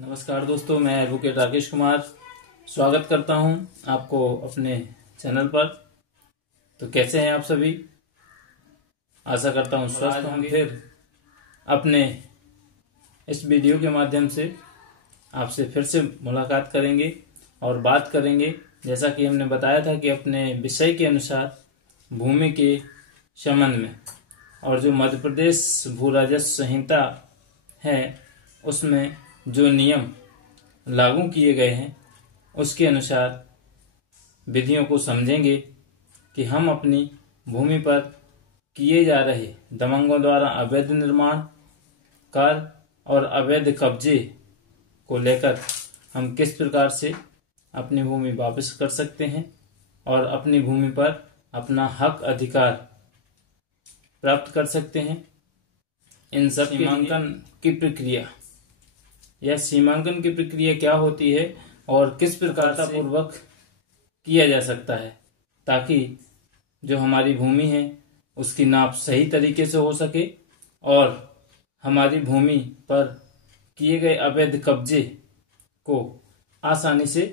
नमस्कार दोस्तों, मैं एडवोकेट राकेश कुमार स्वागत करता हूं आपको अपने चैनल पर। तो कैसे हैं आप सभी? आशा करता हूं स्वस्थ होंगे। फिर अपने इस वीडियो के माध्यम से आपसे फिर से मुलाकात करेंगे और बात करेंगे, जैसा कि हमने बताया था कि अपने विषय के अनुसार भूमि के संबंध में, और जो मध्य प्रदेश भू राजस्व संहिता है उसमें जो नियम लागू किए गए हैं उसके अनुसार विधियों को समझेंगे कि हम अपनी भूमि पर किए जा रहे दबंगों द्वारा अवैध निर्माण कार्य और अवैध कब्जे को लेकर हम किस प्रकार से अपनी भूमि वापस कर सकते हैं और अपनी भूमि पर अपना हक अधिकार प्राप्त कर सकते हैं। इन सब सीमांकन की प्रक्रिया या सीमांकन की प्रक्रिया क्या होती है और किस प्रकार से पूर्वक किया जा सकता है, ताकि जो हमारी भूमि है उसकी नाप सही तरीके से हो सके और हमारी भूमि पर किए गए अवैध कब्जे को आसानी से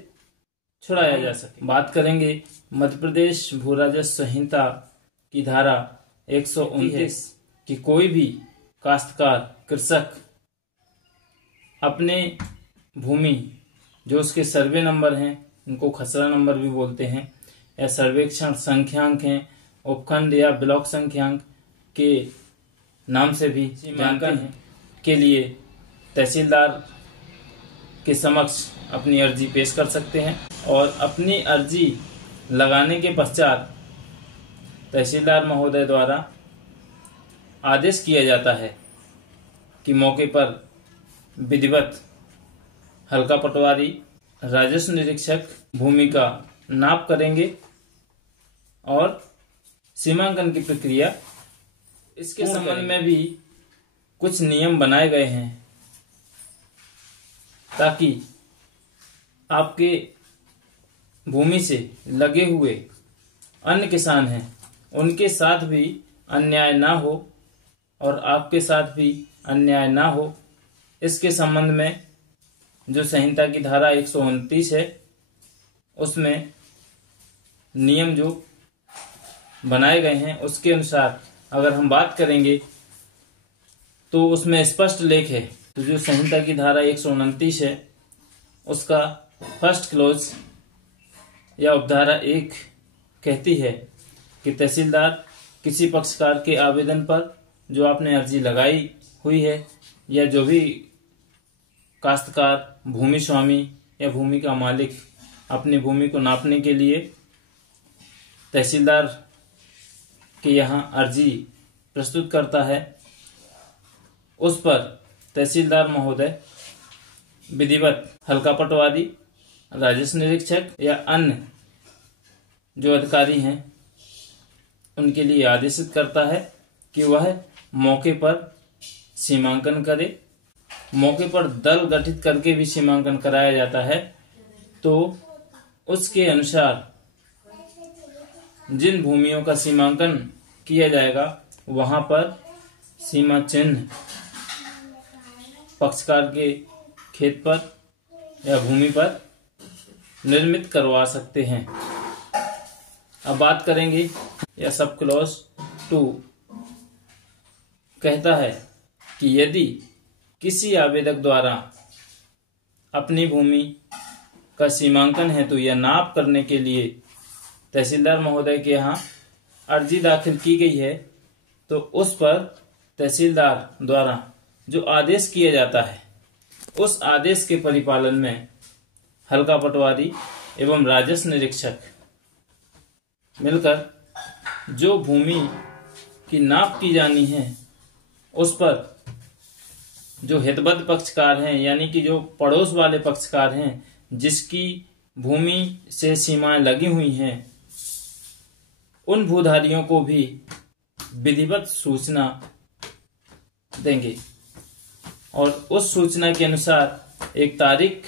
छुड़ाया जा सके। बात करेंगे मध्य प्रदेश भू राजस्व संहिता की धारा 129 कि कोई भी काश्तकार कृषक अपने भूमि जो उसके सर्वे नंबर हैं, उनको खसरा नंबर भी बोलते हैं, या सर्वेक्षण संख्यांक हैं, उपखंड या ब्लॉक संख्यांक के नाम से भी सीमांकन है, के लिए तहसीलदार के समक्ष अपनी अर्जी पेश कर सकते हैं। और अपनी अर्जी लगाने के पश्चात तहसीलदार महोदय द्वारा आदेश किया जाता है कि मौके पर विधिवत हल्का पटवारी राजस्व निरीक्षक भूमि का नाप करेंगे और सीमांकन की प्रक्रिया इसके संबंध में भी कुछ नियम बनाए गए हैं, ताकि आपके भूमि से लगे हुए अन्य किसान हैं उनके साथ भी अन्याय ना हो और आपके साथ भी अन्याय ना हो। इसके संबंध में जो संहिता की धारा 129 है उसमें नियम जो बनाए गए हैं उसके अनुसार अगर हम बात करेंगे तो उसमें स्पष्ट लेख है। तो जो संहिता की धारा 129 है उसका फर्स्ट क्लोज या उपधारा 1 कहती है कि तहसीलदार किसी पक्षकार के आवेदन पर जो आपने अर्जी लगाई हुई है या जो भी काश्तकार, भूमि स्वामी या भूमि का मालिक अपनी भूमि को नापने के लिए तहसीलदार के यहाँ अर्जी प्रस्तुत करता है, उस पर तहसीलदार महोदय विधिवत हल्का पटवारी, राजस्व निरीक्षक या अन्य जो अधिकारी हैं उनके लिए आदेशित करता है कि वह मौके पर सीमांकन करे। मौके पर दल गठित करके भी सीमांकन कराया जाता है। तो उसके अनुसार जिन भूमियों का सीमांकन किया जाएगा वहां पर सीमा चिन्ह पक्षकार के खेत पर या भूमि पर निर्मित करवा सकते हैं। अब बात करेंगे या सब क्लॉज 2 कहता है कि यदि किसी आवेदक द्वारा अपनी भूमि का सीमांकन हेतु या नाप करने के लिए तहसीलदार महोदय के यहाँ अर्जी दाखिल की गई है, तो उस पर तहसीलदार द्वारा जो आदेश किया जाता है उस आदेश के परिपालन में हल्का पटवारी एवं राजस्व निरीक्षक मिलकर जो भूमि की नाप की जानी है उस पर जो हितबद्ध पक्षकार हैं, यानी कि जो पड़ोस वाले पक्षकार हैं जिसकी भूमि से सीमाएं लगी हुई हैं, उन भूधारियों को भी विधिवत सूचना देंगे और उस सूचना के अनुसार एक तारीख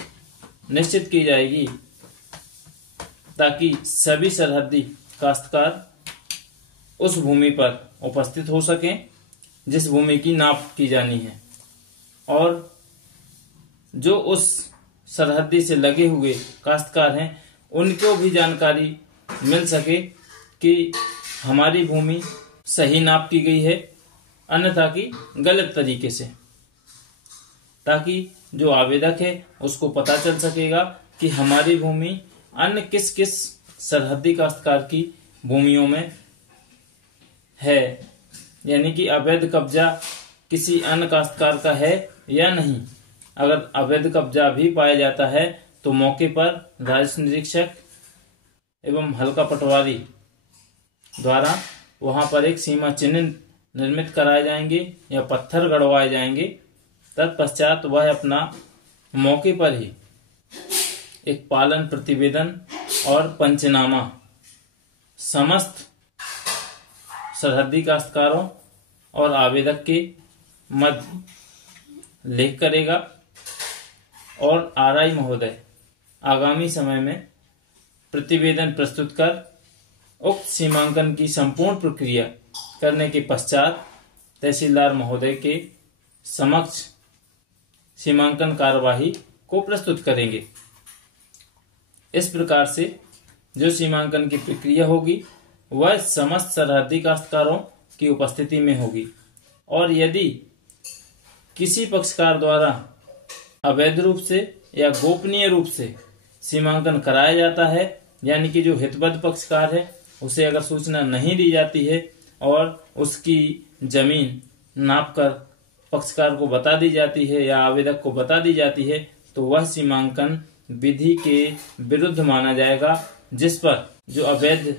निश्चित की जाएगी ताकि सभी सरहदी काश्तकार उस भूमि पर उपस्थित हो सकें जिस भूमि की नाप की जानी है। और जो उस सरहदी से लगे हुए काश्तकार हैं उनको भी जानकारी मिल सके कि हमारी भूमि सही नाप की गई है अन्यथा कि गलत तरीके से, ताकि जो आवेदक है उसको पता चल सकेगा कि हमारी भूमि अन्य किस किस सरहदी काश्तकार की भूमियों में है, यानी कि अवैध कब्जा किसी अन्य काश्तकार का है या नहीं। अगर अवैध कब्जा भी पाया जाता है तो मौके पर राजस्व निरीक्षक एवं हल्का पटवारी द्वारा वहां पर एक सीमा चिन्ह निर्मित कराए जाएंगे या पत्थर गड़वाए जाएंगे। तत्पश्चात वह अपना मौके पर ही एक पालन प्रतिवेदन और पंचनामा समस्त सरहदी काश्तकारों और आवेदक के मध्य लेख करेगा और आरआई महोदय आगामी समय में प्रतिवेदन प्रस्तुत कर उक्त सीमांकन की संपूर्ण प्रक्रिया करने के पश्चात तहसीलदार महोदय के समक्ष सीमांकन कार्यवाही को प्रस्तुत करेंगे। इस प्रकार से जो सीमांकन की प्रक्रिया होगी वह समस्त सरहदी काश्तकारों की उपस्थिति में होगी, और यदि किसी पक्षकार द्वारा अवैध रूप से या गोपनीय रूप से सीमांकन कराया जाता है, यानी कि जो हितबद्ध पक्षकार है उसे अगर सूचना नहीं दी जाती है और उसकी जमीन नाप कर पक्षकार को बता दी जाती है या आवेदक को बता दी जाती है, तो वह सीमांकन विधि के विरुद्ध माना जाएगा, जिस पर जो अवैध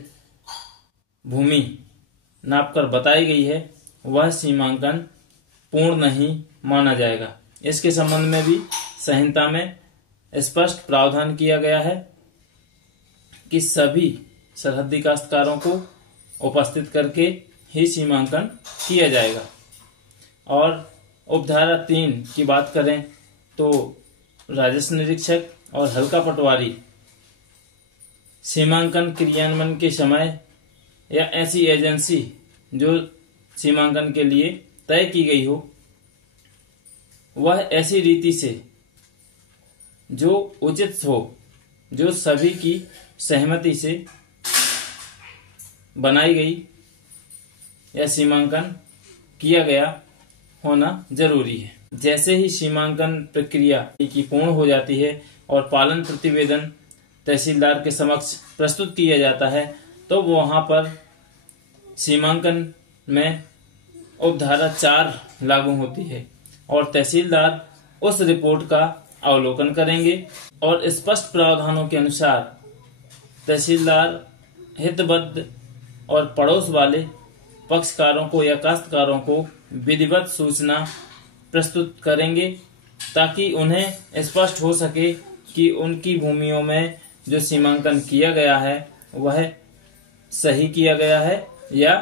भूमि नाप कर बताई गई है वह सीमांकन पूर्ण नहीं माना जाएगा। इसके संबंध में भी संहिता में स्पष्ट प्रावधान किया गया है कि सभी सरहदी काश्तकारों को उपस्थित करके ही सीमांकन किया जाएगा। और उपधारा 3 की बात करें तो राजस्व निरीक्षक और हल्का पटवारी सीमांकन क्रियान्वयन के समय या ऐसी एजेंसी जो सीमांकन के लिए तय की गई हो वह ऐसी रीति से जो उचित हो, जो सभी की सहमति से बनाई गई या सीमांकन किया गया होना जरूरी है। जैसे ही सीमांकन प्रक्रिया की पूर्ण हो जाती है और पालन प्रतिवेदन तहसीलदार के समक्ष प्रस्तुत किया जाता है तो वहां पर सीमांकन में उपधारा 4 लागू होती है और तहसीलदार उस रिपोर्ट का अवलोकन करेंगे और स्पष्ट प्रावधानों के अनुसार तहसीलदार हितबद्ध और पड़ोस वाले पक्षकारों को या काश्तकारों को विधिवत सूचना प्रस्तुत करेंगे ताकि उन्हें स्पष्ट हो सके कि उनकी भूमियों में जो सीमांकन किया गया है वह सही किया गया है या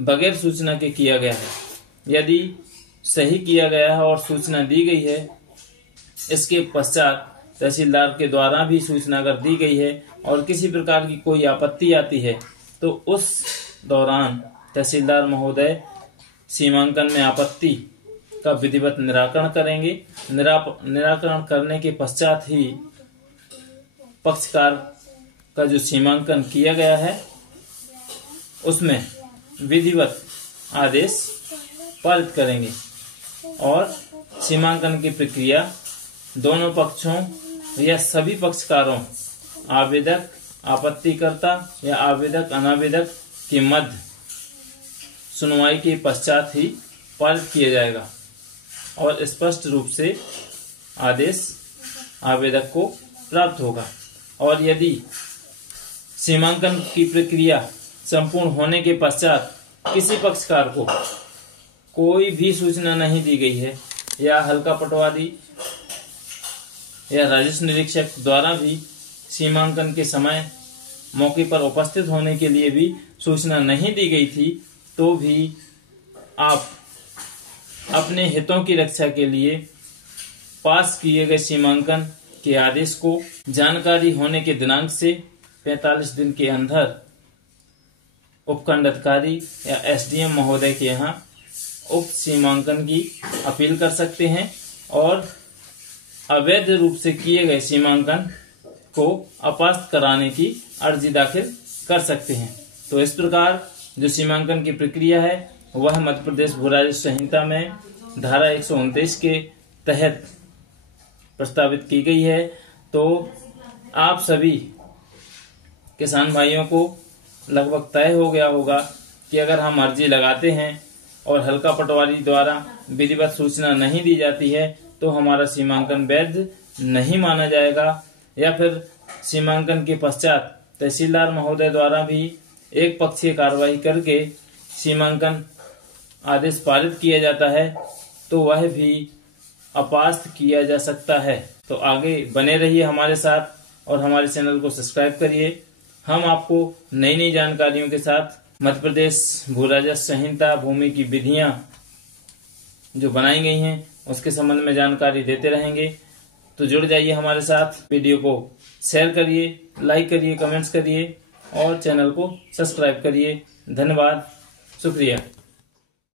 बगैर सूचना के किया गया है। यदि सही किया गया है और सूचना दी गई है, इसके पश्चात तहसीलदार के द्वारा भी सूचना अगर दी गई है और किसी प्रकार की कोई आपत्ति आती है तो उस दौरान तहसीलदार महोदय सीमांकन में आपत्ति का विधिवत निराकरण करेंगे। निराकरण करने के पश्चात ही पक्षकार का जो सीमांकन किया गया है उसमें विधिवत आदेश पारित करेंगे और सीमांकन की प्रक्रिया दोनों पक्षों या सभी पक्षकारों, आवेदक, आपत्तिकर्ता या आवेदक अनावेदक के मध्य सुनवाई के पश्चात ही पारित किया जाएगा और स्पष्ट रूप से आदेश आवेदक को प्राप्त होगा। और यदि सीमांकन की प्रक्रिया संपूर्ण होने के पश्चात किसी पक्षकार को कोई भी सूचना नहीं दी गई है या हल्का पटवारी या राजस्व निरीक्षक द्वारा भी सीमांकन के समय मौके पर उपस्थित होने के लिए भी सूचना नहीं दी गई थी, तो भी आप अपने हितों की रक्षा के लिए पास किए गए सीमांकन के आदेश को जानकारी होने के दिनांक से 45 दिन के अंदर उपखंड अधिकारी या एसडीएम महोदय के यहाँ उक्त सीमांकन की अपील कर सकते हैं और अवैध रूप से किए गए सीमांकन को अपास्त कराने की अर्जी दाखिल कर सकते हैं। तो इस प्रकार जो सीमांकन की प्रक्रिया है वह मध्य प्रदेश भू राजस्व संहिता में धारा 129 के तहत प्रस्तावित की गई है। तो आप सभी किसान भाइयों को लगभग तय हो गया होगा कि अगर हम अर्जी लगाते हैं और हल्का पटवारी द्वारा विधिवत सूचना नहीं दी जाती है तो हमारा सीमांकन वैध नहीं माना जाएगा, या फिर सीमांकन के पश्चात तहसीलदार महोदय द्वारा भी एक पक्षीय कार्रवाई करके सीमांकन आदेश पारित किया जाता है तो वह भी अपास्त किया जा सकता है। तो आगे बने रहिए हमारे साथ और हमारे चैनल को सब्सक्राइब करिए। हम आपको नई नई जानकारियों के साथ मध्य प्रदेश भू राजस्व संहिता भूमि की विधियां जो बनाई गई हैं उसके संबंध में जानकारी देते रहेंगे। तो जुड़ जाइए हमारे साथ, वीडियो को शेयर करिए, लाइक करिए, कमेंट्स करिए और चैनल को सब्सक्राइब करिए। धन्यवाद, शुक्रिया।